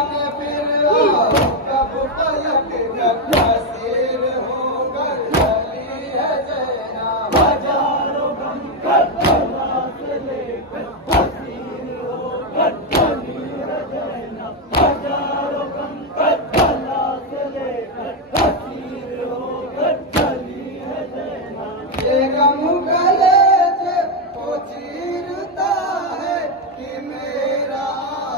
जाने फिर आओ कब पलक कर सिर होकर चली है जैनब। हजारों गम करबला से लेकर हसीन होकर चली है जैनब। हजारों गम करबला से लेकर हसीन होकर चली है जैनब। ये गम कलेजे को चीरता है कि मेरा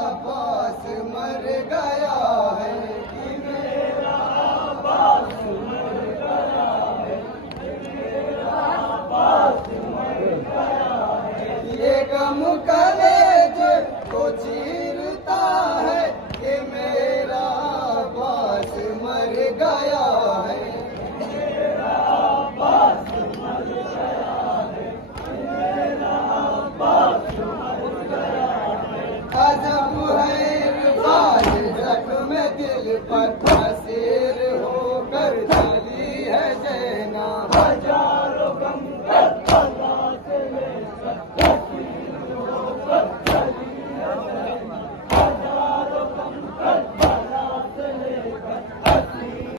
अब्बास मर गया है, कि मेरा अब्बास मर गया है, मेरा अब्बास मर गया है। ये गम कलेजे को चीरता है कि मेरा अब्बास मर गया है। मेरा अब्बास मर गया है, मेरा अब्बास मर गया है। अजब है इरफान जख्म दिल पर हसीर